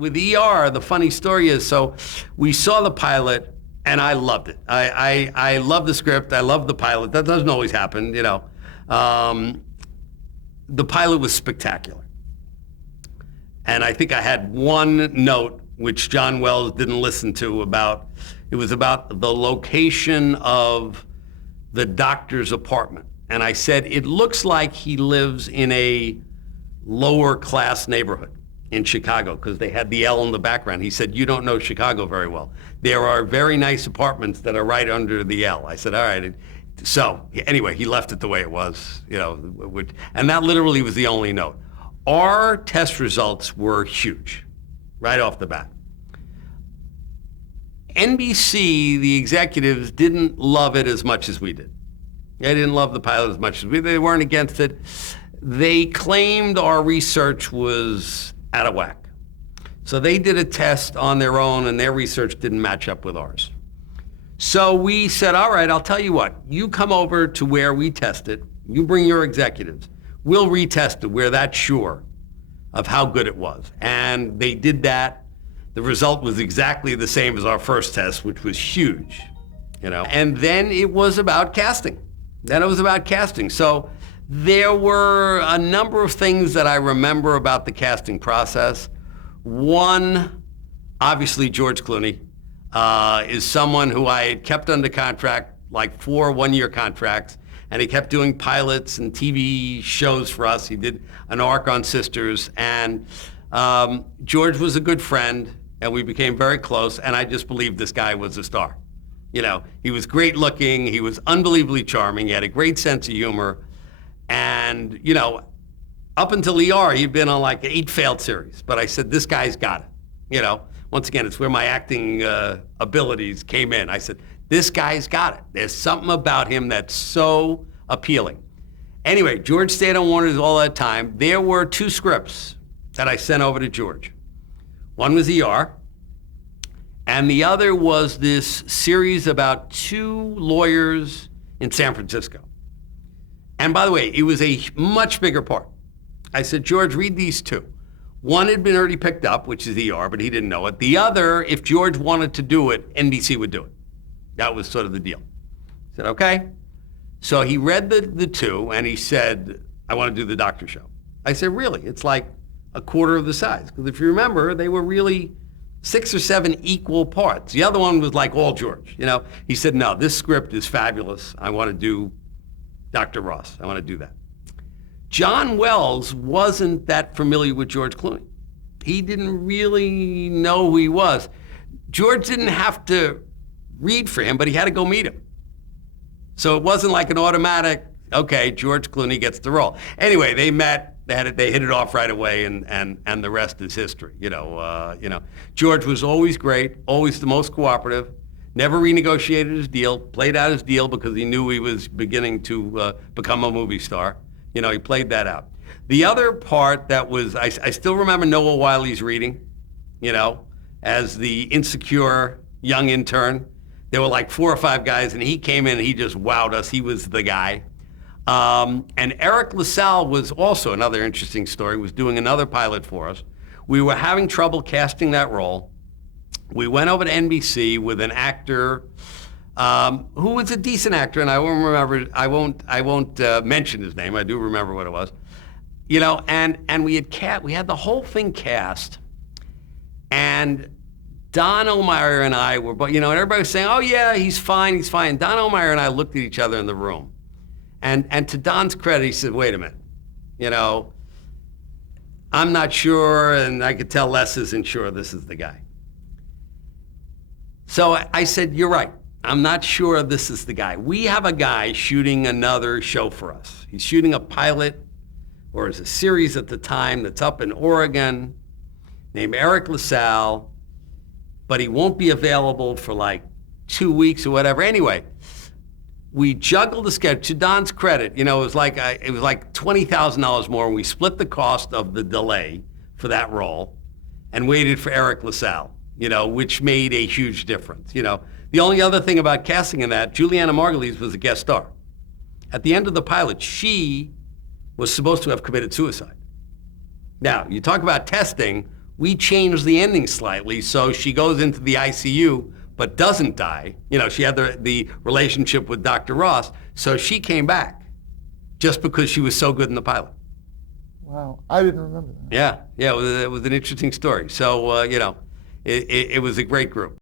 with ER, the funny story is, so we saw the pilot, and I loved it. I love the script. I love the pilot. That doesn't always happen, you know. The pilot was spectacular. And I think I had one note, which John Wells didn't listen to, it was about the location of the doctor's apartment. And I said, it looks like he lives in a lower class neighborhood in Chicago, because they had the L in the background. He said, you don't know Chicago very well. There are very nice apartments that are right under the L. I said, all right. So anyway, he left it the way it was, you know, and that literally was the only note. Our test results were huge, right off the bat. NBC, the executives, didn't love it as much as we did. They didn't love the pilot as much as we did. They weren't against it. They claimed our research was out of whack. So they did a test on their own, and their research didn't match up with ours. So we said, all right, I'll tell you what. You come over to where we test it. You bring your executives. We'll retest it. We're that sure of how good it was. And they did that. The result was exactly the same as our first test, which was huge, you know. And then it was about casting. So there were a number of things that I remember about the casting process. One, obviously George Clooney is someone who I had kept under contract, like 4 one-year contracts, and he kept doing pilots and TV shows for us. He did an arc on Sisters, and George was a good friend, and we became very close, and I just believed this guy was a star. You know, he was great looking, he was unbelievably charming, he had a great sense of humor. And, you know, up until ER, he'd been on like 8 failed series. But I said, this guy's got it. You know, once again, it's where my acting abilities came in. I said, this guy's got it. There's something about him that's so appealing. Anyway, George stayed on Warner's all that time. There were 2 scripts that I sent over to George. One was ER, and the other was this series about 2 lawyers in San Francisco. And by the way, it was a much bigger part. I said, George, read these 2. One had been already picked up, which is ER, but he didn't know it. The other, if George wanted to do it, NBC would do it. That was sort of the deal. I said, okay. So he read the 2, and he said, I want to do the doctor show. I said, really? It's like a quarter of the size. Because if you remember, they were really 6 or 7 equal parts. The other one was like all George, you know. He said, no, this script is fabulous. I want to do Dr. Ross. I want to do that. John Wells wasn't that familiar with George Clooney. He didn't really know who he was. George didn't have to read for him, but he had to go meet him. So it wasn't like an automatic, okay, George Clooney gets the role. Anyway, they met, they hit it off right away, and the rest is history. You know, George was always great, always the most cooperative. Never renegotiated his deal, played out his deal because he knew he was beginning to become a movie star. You know, he played that out. The other part that was, I still remember Noah Wiley's reading, you know, as the insecure young intern. There were like 4 or 5 guys, and he came in and he just wowed us. He was the guy. And Eric LaSalle was also another interesting story, was doing another pilot for us. We were having trouble casting that role. We went over to NBC with an actor who was a decent actor, and I won't remember. I won't mention his name. I do remember what it was, you know. And we had the whole thing cast, and Don O'Meara and I were, you know, and everybody was saying, "Oh yeah, he's fine, he's fine." Don O'Meara and I looked at each other in the room, and to Don's credit, he said, "Wait a minute, you know, I'm not sure, and I could tell Les isn't sure this is the guy." So I said, you're right. I'm not sure this is the guy. We have a guy shooting another show for us. He's shooting a pilot, or it's a series at the time, that's up in Oregon, named Eric LaSalle, but he won't be available for like 2 weeks or whatever. Anyway, we juggled the schedule. To Don's credit, you know, it was like $20,000 more, and we split the cost of the delay for that role and waited for Eric LaSalle, you know, which made a huge difference. You know, the only other thing about casting in that, Juliana Margulies was a guest star. At the end of the pilot, she was supposed to have committed suicide. Now, you talk about testing, we changed the ending slightly, so she goes into the ICU but doesn't die. She had the relationship with Dr. Ross, so she came back just because she was so good in the pilot. Wow, I didn't remember that. Yeah, it was an interesting story. So, it was a great group.